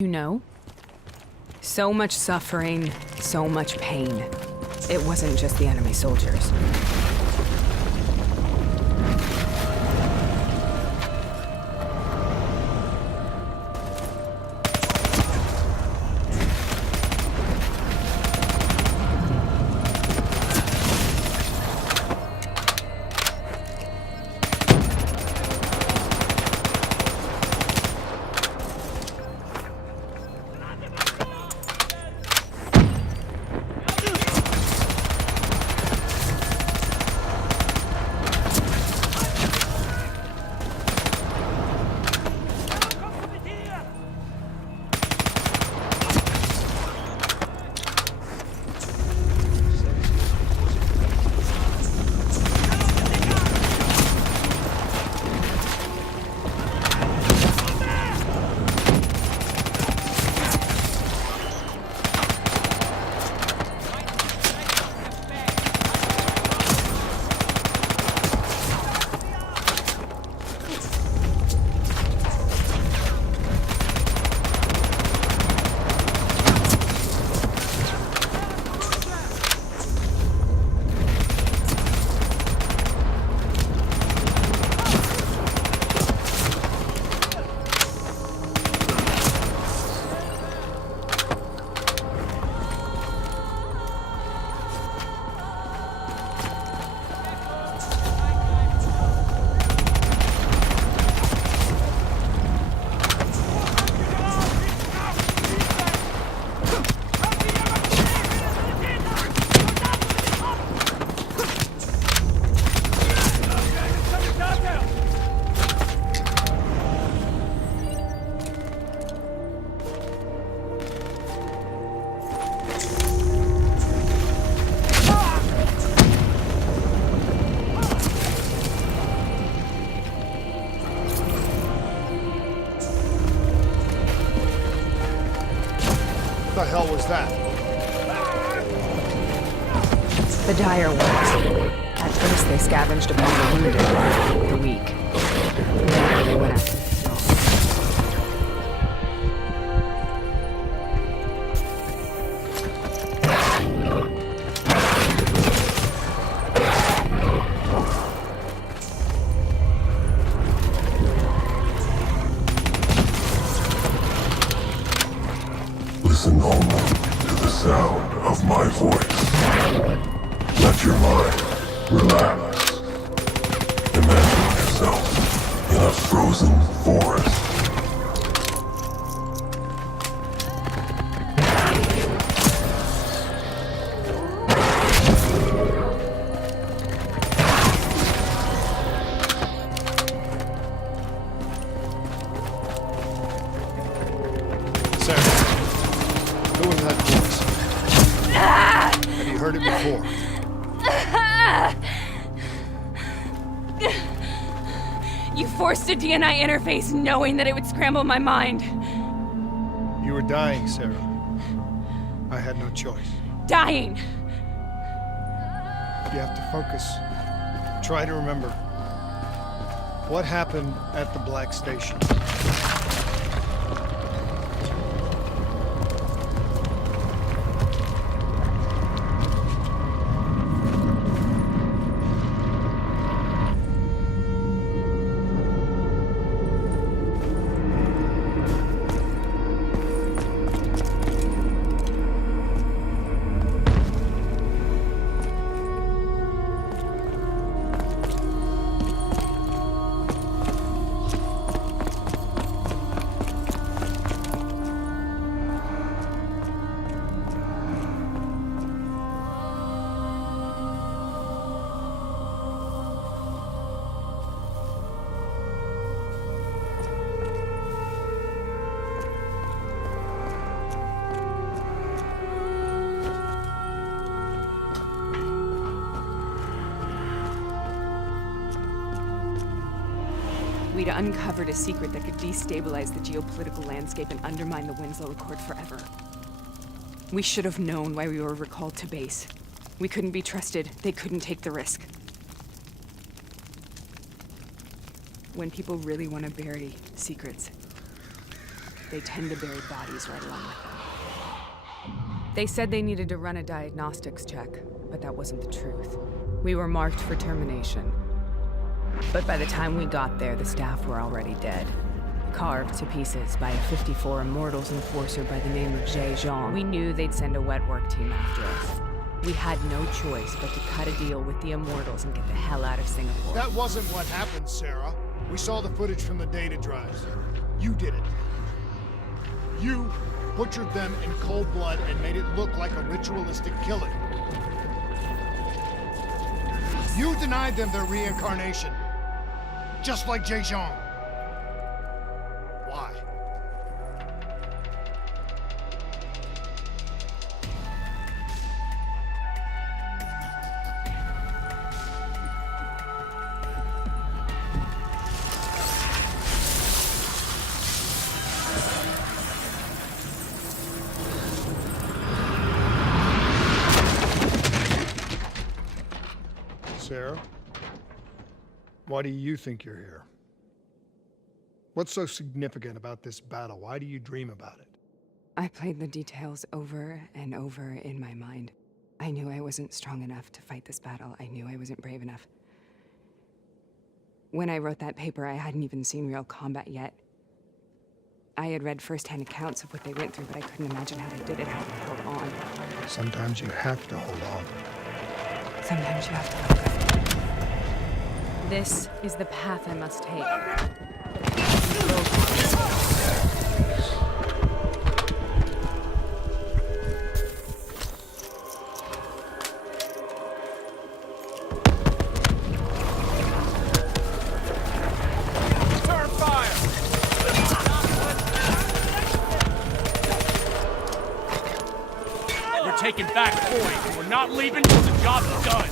You know? So much suffering, so much pain. It wasn't just the enemy soldiers. What the hell was that? The dire ones. At first they scavenged among the wounded, the weak. Later they went after the strong. Listen only to the sound of my voice. Let your mind relax. Imagine yourself in a frozen forest. Sarah, who was that voice? Have you heard it before? You forced a DNI interface knowing that it would scramble my mind. You were dying, Sarah. I had no choice. Dying! You have to focus. Try to remember. What happened at the Black Station? We'd uncovered a secret that could destabilize the geopolitical landscape and undermine the Winslow Accord forever. We should have known why we were recalled to base. We couldn't be trusted. They couldn't take the risk. When people really want to bury secrets, They tend to bury bodies right along with them. They said they needed to run a diagnostics check, but that wasn't the truth. We were marked for termination. But by the time we got there, the staff were already dead. Carved to pieces by a 54 Immortals enforcer by the name of Jay Zhang. We knew they'd send a wet work team after us. We had no choice but to cut a deal with the Immortals and get the hell out of Singapore. That wasn't what happened, Sarah. We saw the footage from the data drives. You did it. You butchered them in cold blood and made it look like a ritualistic killing. You denied them their reincarnation. Just like Jay Zhang. Why? Sarah, why do you think you're here? What's so significant about this battle? Why do you dream about it? I played the details over and over in my mind. I knew I wasn't strong enough to fight this battle. I knew I wasn't brave enough. When I wrote that paper, I hadn't even seen real combat yet. I had read first-hand accounts of what they went through, but I couldn't imagine how they did it, how they held on. Sometimes you have to hold on. Sometimes you have to let go. This is the path I must take. Turn fire! We're taking back point, and we're not leaving till the job's done.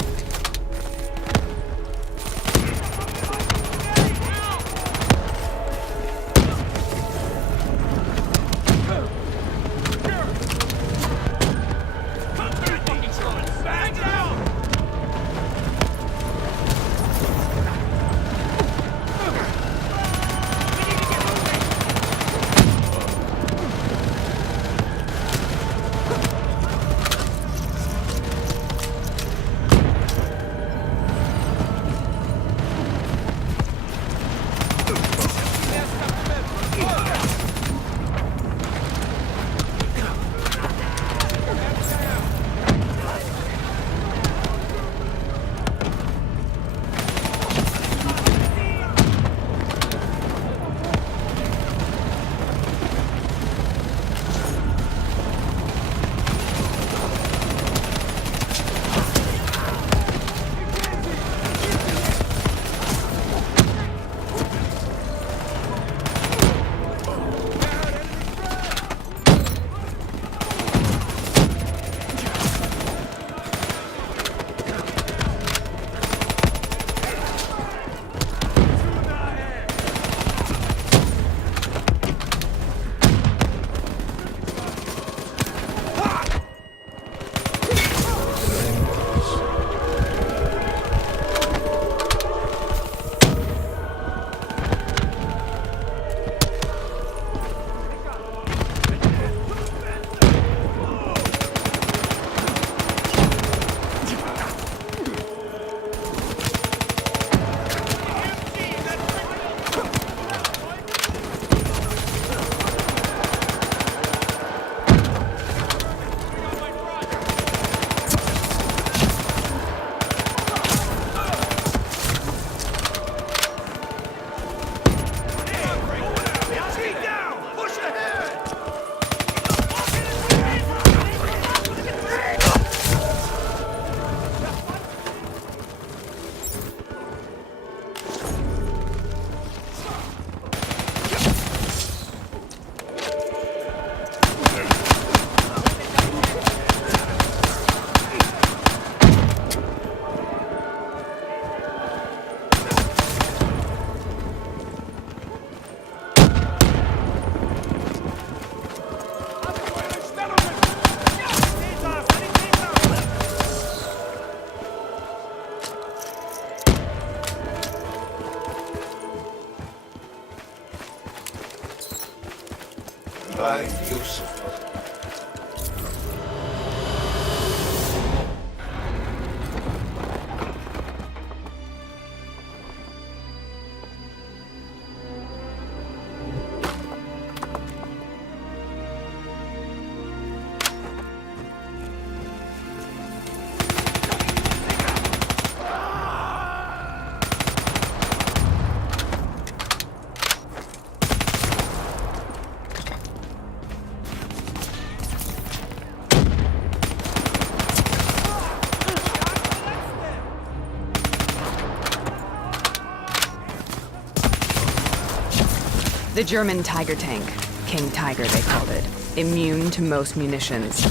The German Tiger tank. King Tiger, they called it. Immune to most munitions.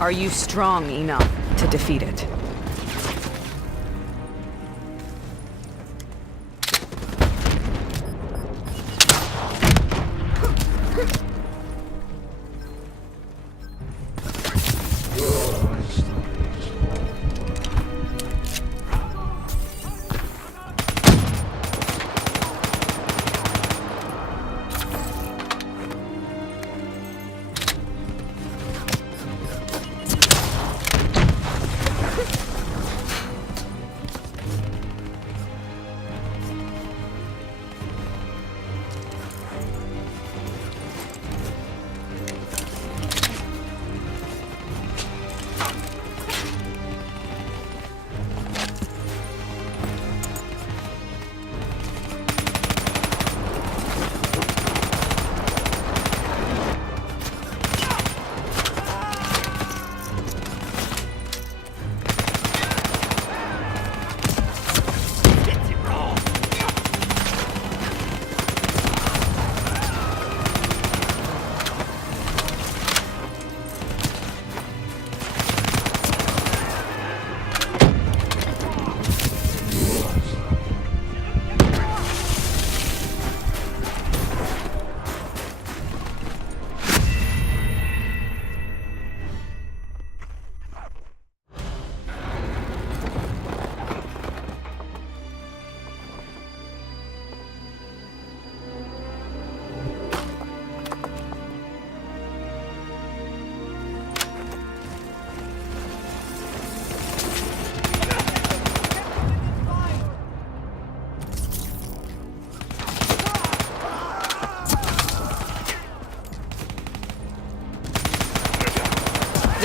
Are you strong enough to defeat it?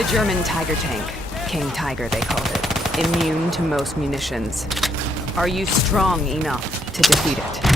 The German Tiger tank. King Tiger, they called it. Immune to most munitions. Are you strong enough to defeat it?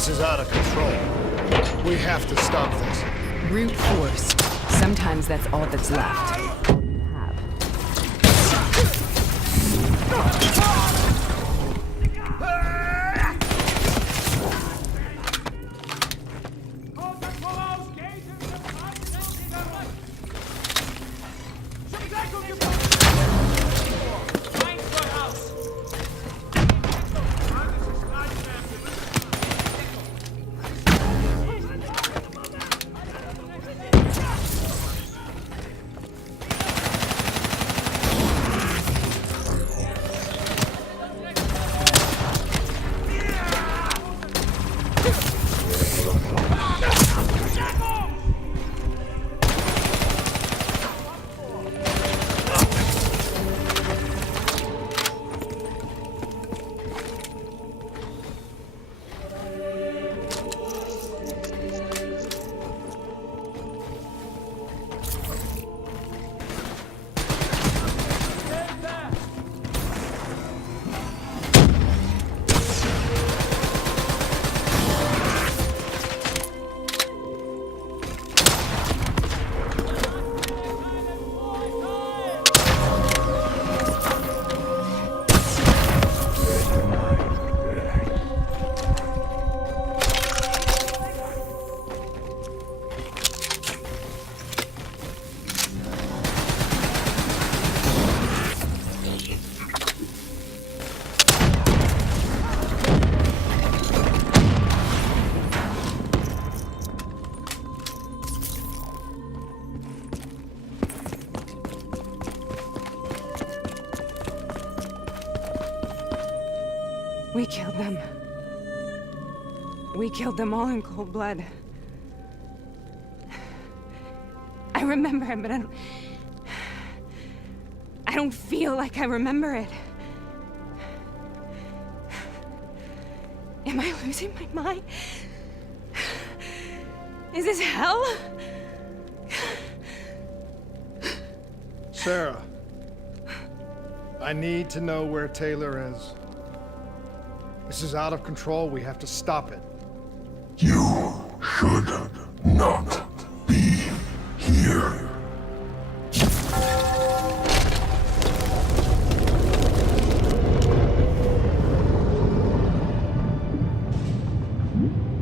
This is out of control. We have to stop this. Brute force. Sometimes that's all that's left. We killed them. We killed them all in cold blood. I remember it, but I don't feel like I remember it. Am I losing my mind? Is this hell? Sarah, I need to know where Taylor is. This is out of control. We have to stop it. You should not be here.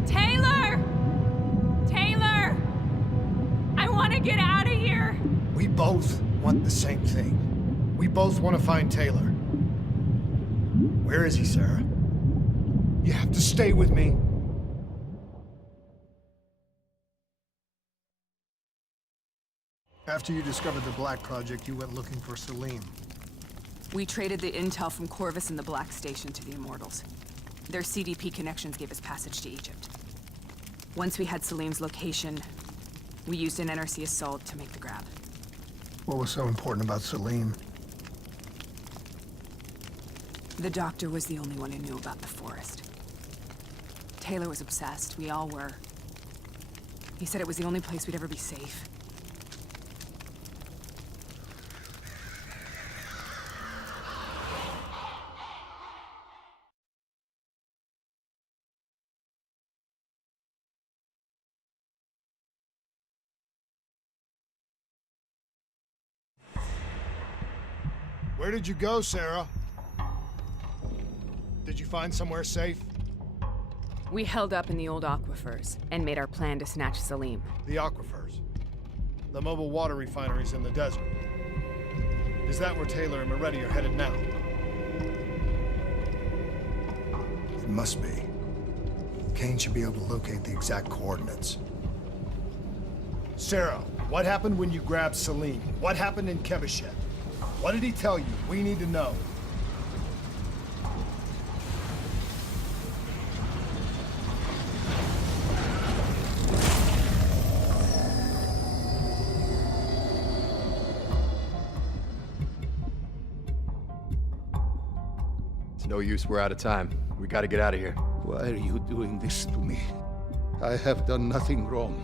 Taylor! Taylor! I want to get out of here! We both want the same thing. We both want to find Taylor. Where is he, Sarah? You have to stay with me. After you discovered the Black Project, you went looking for Salim. We traded the intel from Corvus and the Black Station to the Immortals. Their CDP connections gave us passage to Egypt. Once we had Salim's location, we used an NRC assault to make the grab. What was so important about Salim? The doctor was the only one who knew about the forest. Taylor was obsessed. We all were. He said it was the only place we'd ever be safe. Where did you go, Sarah? Did you find somewhere safe? We held up in the old aquifers and made our plan to snatch Salim. The aquifers. The mobile water refineries in the desert. Is that where Taylor and Moretti are headed now? It must be. Kane should be able to locate the exact coordinates. Sarah, what happened when you grabbed Salim? What happened in Kebeshet? What did he tell you? We need to know. It's no use, we're out of time. We gotta get out of here. Why are you doing this to me? I have done nothing wrong.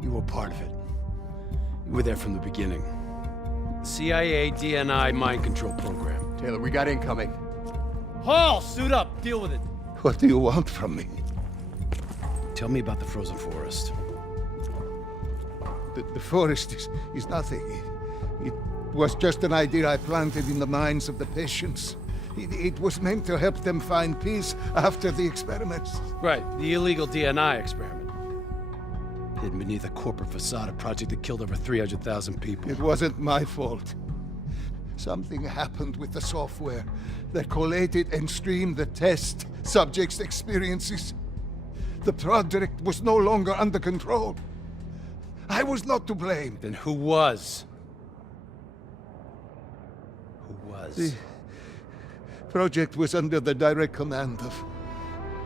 You were part of it. You were there from the beginning. CIA, DNI, mind control program. Taylor, we got incoming. Hall, suit up. Deal with it. What do you want from me? Tell me about the frozen forest. The forest is nothing. It was just an idea I planted in the minds of the patients. It was meant to help them find peace after the experiments. Right, the illegal DNI experiment. Hidden beneath a corporate facade, a project that killed over 300,000 people. It wasn't my fault. Something happened with the software that collated and streamed the test subjects' experiences. The project was no longer under control. I was not to blame. Then who was? Who was? The project was under the direct command of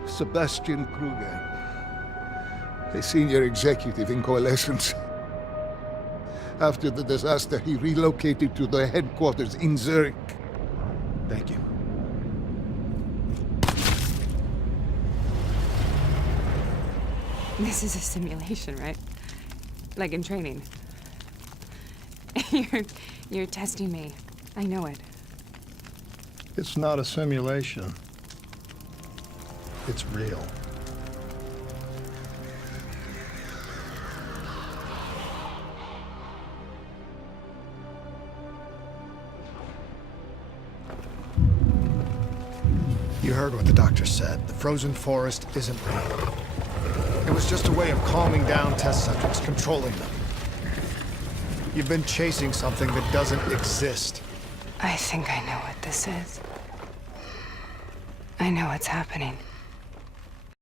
Sebastian Kruger, a senior executive in Coalescence. After the disaster, he relocated to the headquarters in Zurich. Thank you. This is a simulation, right? Like in training. You're testing me. I know it. It's not a simulation. It's real. You heard what the doctor said. The frozen forest isn't real. It was just a way of calming down test subjects, controlling them. You've been chasing something that doesn't exist. I think I know what this is. I know what's happening.